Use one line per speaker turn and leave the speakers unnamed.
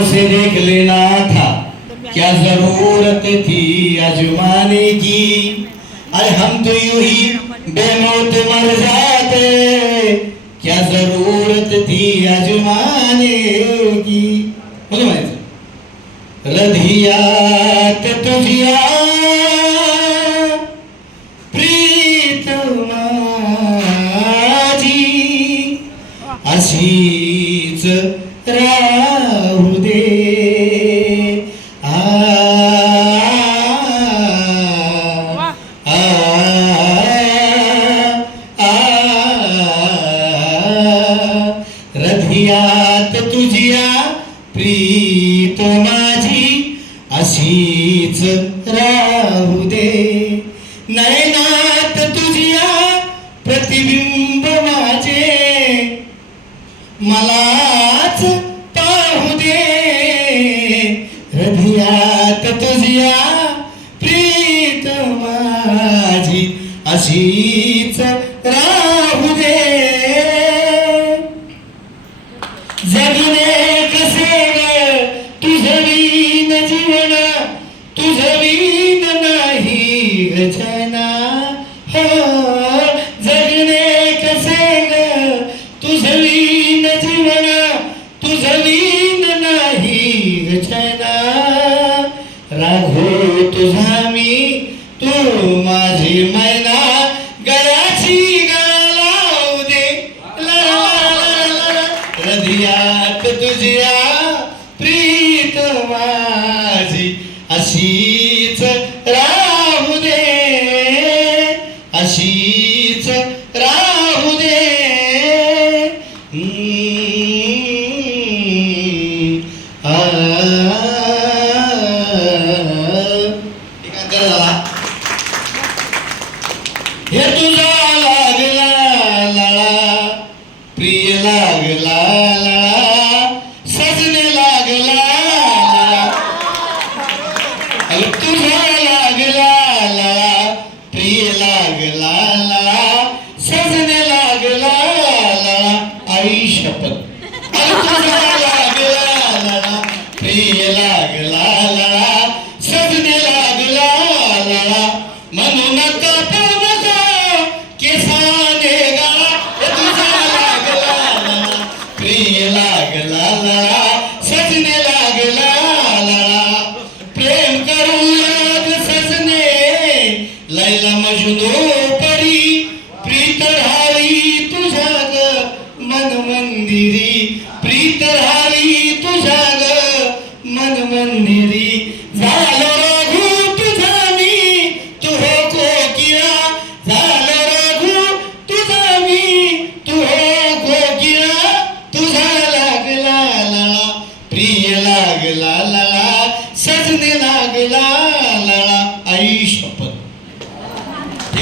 उसे देख लेना था। क्या जरूरत थी अजमाने की? अरे हम तो यूं ही बेमौत मर जाते। क्या जरूरत थी अजमाने की? बोलो म्हणायचं हृदयात तुझ्या प्रीत माझी अशीच राहू दे आ, आ, आ, हृदयात तुझिया प्रीत माझी अशीच राहू दे नयनात तुझिया प्रतिबिंब माझे मला हृदयात प्रीत माझी अशीच माझी मैना गळ्याची गालाव दे हृदयात तुझ्या प्रीत माझी अशीच रा हे तुझा लागला लळा प्रिय लागला लळा सजने लागला लळा तुझा लागला लळा प्रिय लागला लळा सजने लागला लळा आई शपथ. तुझा लागला लळा प्रिय लागला लैला मजनू परी प्रीत राहावी तुझ्या ग मन मंदिरी प्रीत राहावी तुझ्या ग मन मंदिरी झालो रघु तुझा मी तू हो कोकिळा. झालो रघु तुझा मी तू हो कोकिळा. तुझा लागला लळा प्रिय लागला लळा सजने लागला लळा आई शपथ.